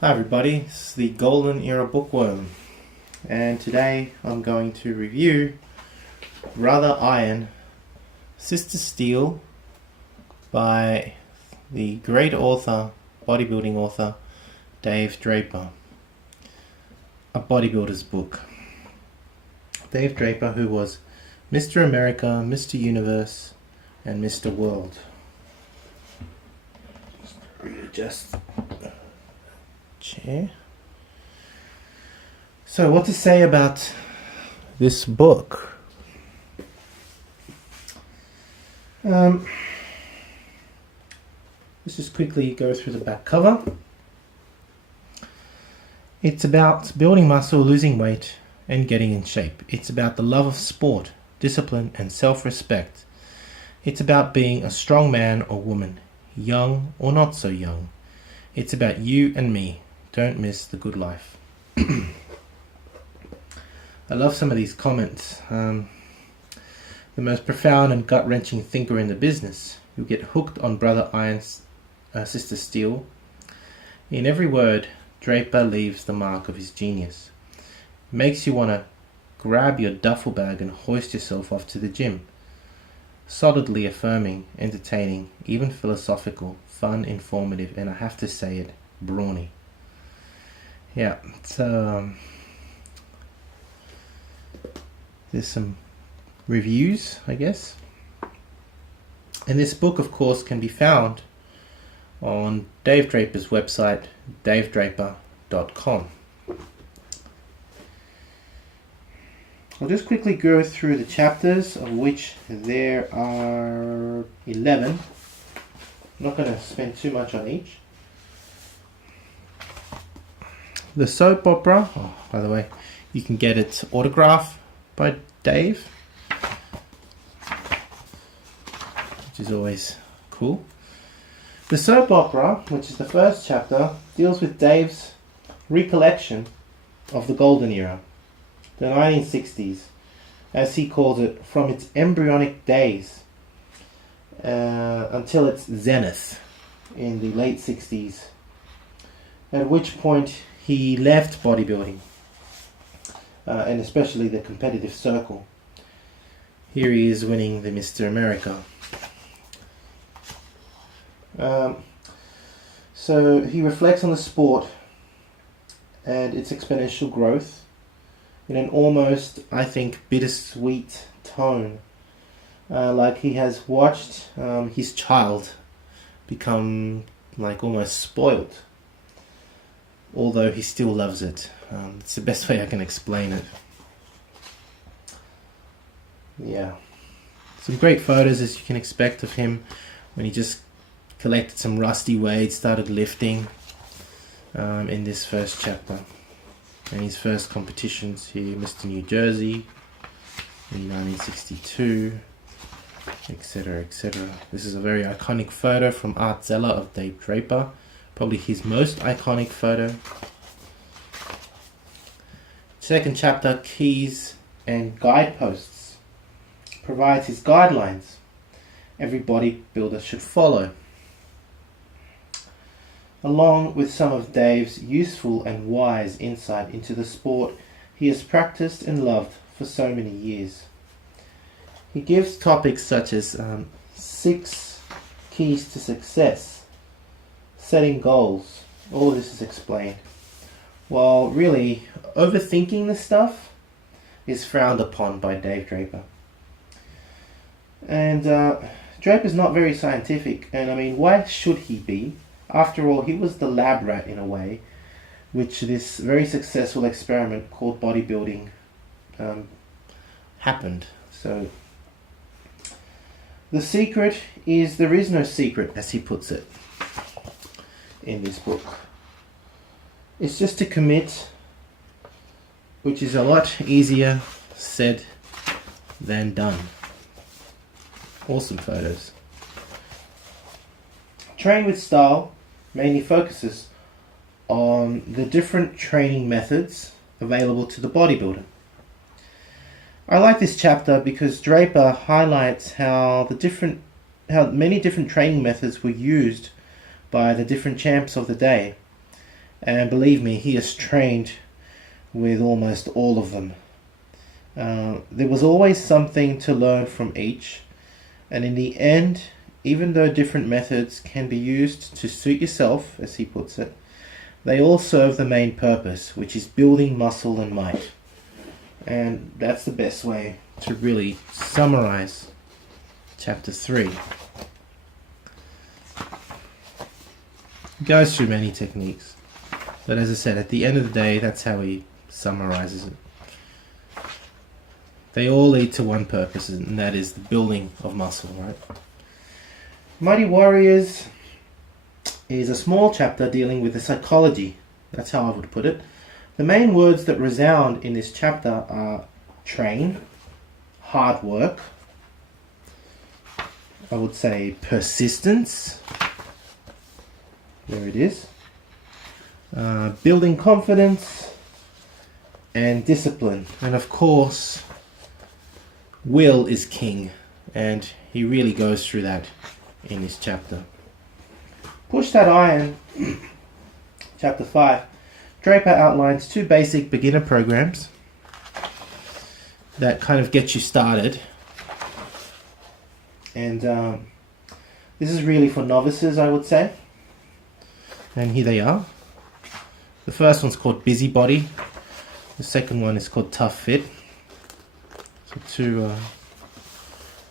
Hi everybody, this is the Golden Era Bookworm, and today I'm going to review Brother Iron, Sister Steel by the great author, bodybuilding author, Dave Draper. A bodybuilder's book. Dave Draper, who was Mr. America, Mr. Universe, and Mr. World. Just chair. So what to say about this book? Let's just quickly go through the back cover. It's about building muscle, losing weight, and getting in shape. It's about the love of sport, discipline, and self-respect. It's about being a strong man or woman, young or not so young. It's about you and me. Don't miss the good life. I love some of these comments. The most profound and gut-wrenching thinker in the business. You'll get hooked on Brother Iron's Sister Steel. In every word, Draper leaves the mark of his genius. Makes you want to grab your duffel bag and hoist yourself off to the gym. Solidly affirming, entertaining, even philosophical, fun, informative, and I have to say it, brawny. Yeah, so there's some reviews, I guess. And this book, of course, can be found on Dave Draper's website, davedraper.com. I'll just quickly go through the chapters, of which there are 11. I'm not going to spend too much on each. The soap opera, oh, by the way, you can get its autograph by Dave, which is always cool. The soap opera, which is the first chapter, deals with Dave's recollection of the golden era, the 1960s, as he calls it, from its embryonic days until its zenith in the late 60s, at which point he left bodybuilding, and especially the competitive circle. Here he is winning the Mr. America. So he reflects on the sport and its exponential growth in an almost, I think, bittersweet tone. Like he has watched his child become like almost spoiled, although he still loves it. It's the best way I can explain it. Yeah. Some great photos, as you can expect, of him when he just collected some rusty weights, started lifting in this first chapter. And his first competitions here, Mr. New Jersey in 1962, etc., etc. This is a very iconic photo from Art Zeller of Dave Draper. Probably his most iconic photo. Second chapter, Keys and Guideposts, provides his guidelines every bodybuilder should follow, along with some of Dave's useful and wise insight into the sport he has practiced and loved for so many years. He gives topics such as 6 keys to success, setting goals. All this is explained. While really, overthinking this stuff is frowned upon by Dave Draper. And Draper's not very scientific, and I mean, why should he be? After all, he was the lab rat in a way, which this very successful experiment called bodybuilding happened. So the secret is there is no secret, as he puts it in this book. It's just to commit, which is a lot easier said than done. Awesome photos. Train with Style mainly focuses on the different training methods available to the bodybuilder. I like this chapter because Draper highlights how many different training methods were used by the different champs of the day, And believe me, he has trained with almost all of them. There was always something to learn from each, and in the end, even though different methods can be used to suit yourself, as he puts it, they all serve the main purpose, which is building muscle and might. And that's the best way to really summarize chapter 3. He goes through many techniques, but as I said, at the end of the day, that's how he summarizes it. They all lead to one purpose, and that is the building of muscle, right? Mighty Warriors is a small chapter dealing with the psychology. That's how I would put it. The main words that resound in this chapter are train, hard work, I would say persistence, there it is, building confidence, and discipline. And of course, will is king, and he really goes through that in this chapter. Push That Iron, chapter 5. Draper outlines 2 basic beginner programs that kind of get you started. And this is really for novices, I would say. And here they are. The first one's called Busybody. The second one is called Tough Fit. So 2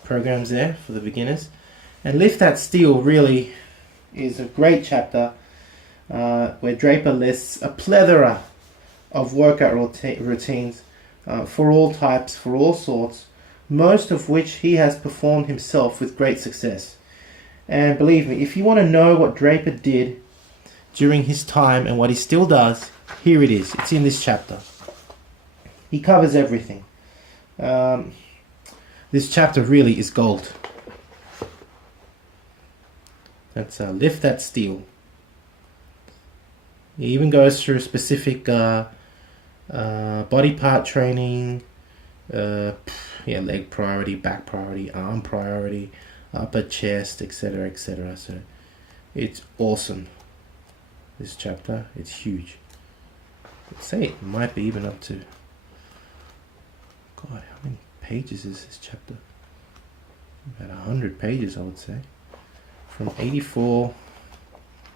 programs there for the beginners. And Lift That Steel really is a great chapter where Draper lists a plethora of workout routines for all types, for all sorts, most of which he has performed himself with great success. And believe me, if you want to know what Draper did during his time and what he still does, here it is. It's in this chapter. He covers everything. This chapter really is gold. That's Lift That Steel. He even goes through specific body part training, leg priority, back priority, arm priority, upper chest, etc., etc. So it's awesome. This chapter, it's huge. I'd say it might be even up to, God, how many pages is this chapter? About 100 pages, I would say. From 84,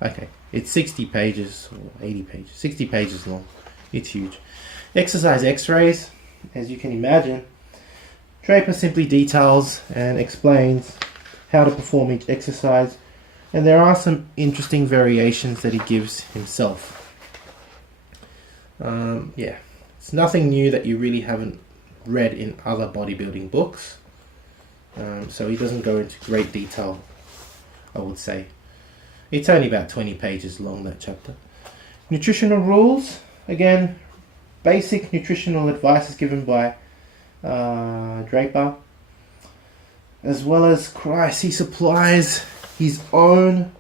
okay, it's 60 pages or 80 pages, 60 pages long. It's huge. Exercise X-rays, as you can imagine, Draper simply details and explains how to perform each exercise, and there are some interesting variations that he gives himself. It's nothing new that you really haven't read in other bodybuilding books, so he doesn't go into great detail, I would say. It's only about 20 pages long, that chapter. Nutritional rules, again, basic nutritional advice is given by Draper, as well as, Christ, he supplies his own,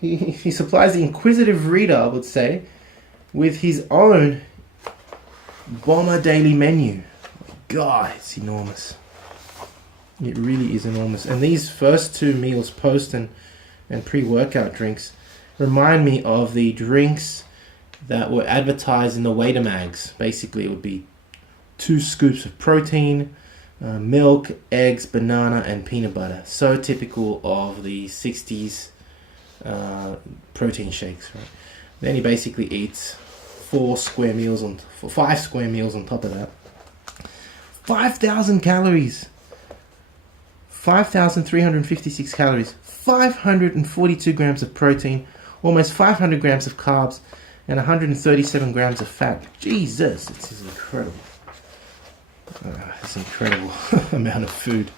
he supplies the inquisitive reader, I would say, with his own bomber daily menu. God, it's enormous. It really is enormous. And these first 2 meals, post and pre-workout drinks, remind me of the drinks that were advertised in the Wader mags. Basically, it would be 2 scoops of protein, milk, eggs, banana, and peanut butter. So typical of the 60s protein shakes, right? Then he basically eats 5 square meals on top of that. 5,000 calories. 5,356 calories. 542 grams of protein, almost 500 grams of carbs, and 137 grams of fat. Jesus, this is incredible. It's an incredible amount of food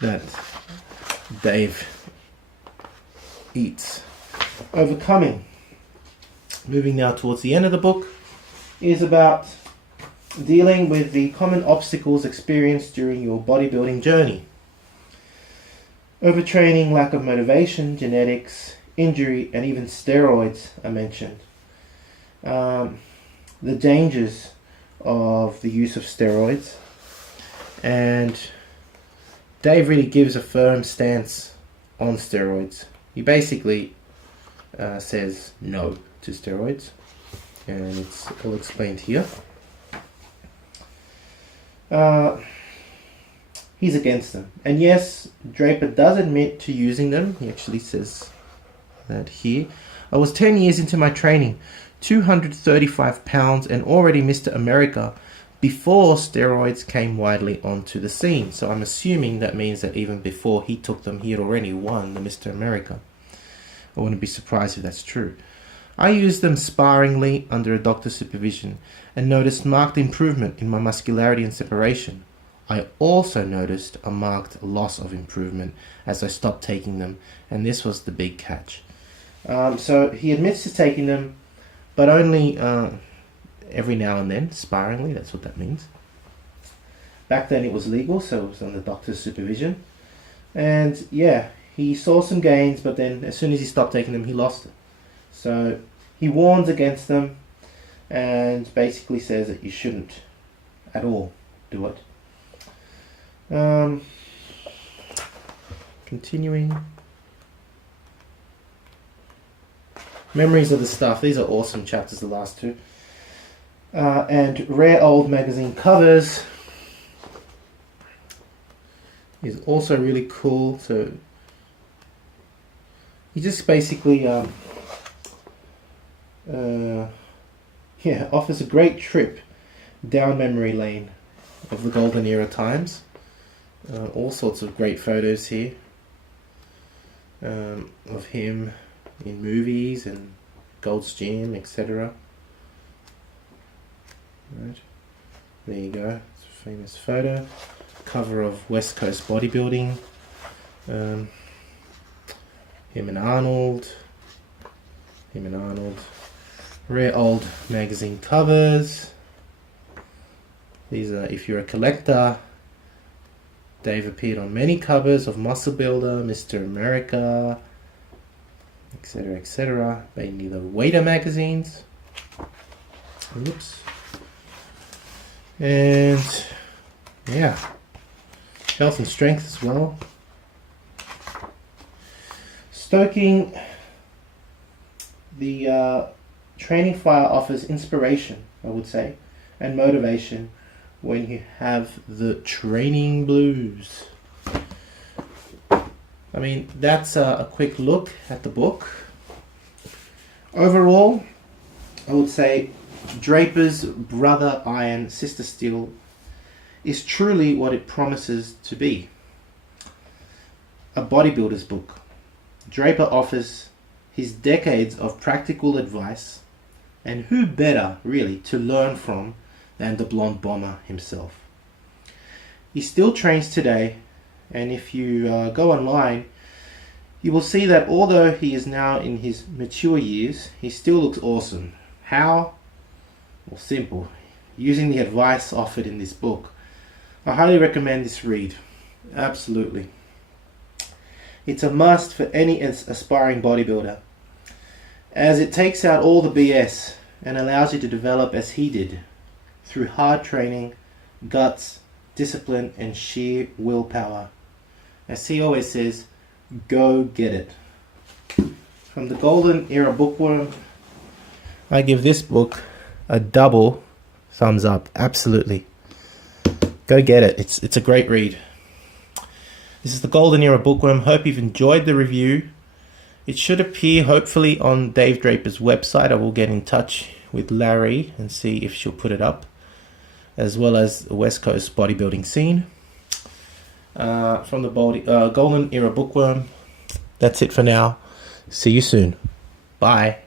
that Dave eats. Overcoming. Moving now towards the end of the book, is about dealing with the common obstacles experienced during your bodybuilding journey. Overtraining, lack of motivation, genetics, injury, and even steroids are mentioned. The dangers of the use of steroids. And Dave really gives a firm stance on steroids. He basically says no to steroids, and it's all explained here. He's against them, and yes, Draper does admit to using them. He actually says that here. I was 10 years into my training, 235 pounds, and already Mr. America before steroids came widely onto the scene. So I'm assuming that means that even before he took them, he had already won the Mr. America. I wouldn't be surprised if that's true. I used them sparingly under a doctor's supervision and noticed marked improvement in my muscularity and separation. I also noticed a marked loss of improvement as I stopped taking them, and this was the big catch. So he admits to taking them, but only every now and then, sparingly. That's what that means. Back then it was legal, so it was under doctor's supervision. And yeah, he saw some gains, but then as soon as he stopped taking them, he lost it. So he warns against them and basically says that you shouldn't at all do it. Continuing. Memories of the Stuff. These are awesome chapters, the last two. And Rare Old Magazine Covers is also really cool. So he just basically offers a great trip down memory lane of the golden era times. All sorts of great photos here of him in movies and Gold's Gym, etc. Right, there you go. It's a famous photo. Cover of West Coast Bodybuilding. Him and Arnold. Rare Old Magazine Covers. These are, if you're a collector, Dave appeared on many covers of Muscle Builder, Mr. America, etc., etc. Mainly the Waiter magazines. Oops. And yeah, Health and Strength as well. Stoking the training fire offers inspiration, I would say, and motivation when you have the training blues. I mean, that's a quick look at the book. Overall, I would say Draper's Brother Iron, Sister Steel is truly what it promises to be. A bodybuilder's book. Draper offers his decades of practical advice, and who better, really, to learn from than the blonde bomber himself. He still trains today, and if you go online, you will see that although he is now in his mature years, he still looks awesome. How? Well, simple. Using the advice offered in this book. I highly recommend this read. Absolutely. It's a must for any aspiring bodybuilder, as it takes out all the BS and allows you to develop as he did, through hard training, guts, discipline, and sheer willpower. As he always says, go get it. From the Golden Era Bookworm, I give this book a double thumbs up. Absolutely. Go get it. It's a great read. This is the Golden Era Bookworm. Hope you've enjoyed the review. It should appear hopefully on Dave Draper's website. I will get in touch with Larry and see if she'll put it up, as well as the West Coast bodybuilding scene. From the Golden Era Bookworm, that's it for now. See you soon. Bye.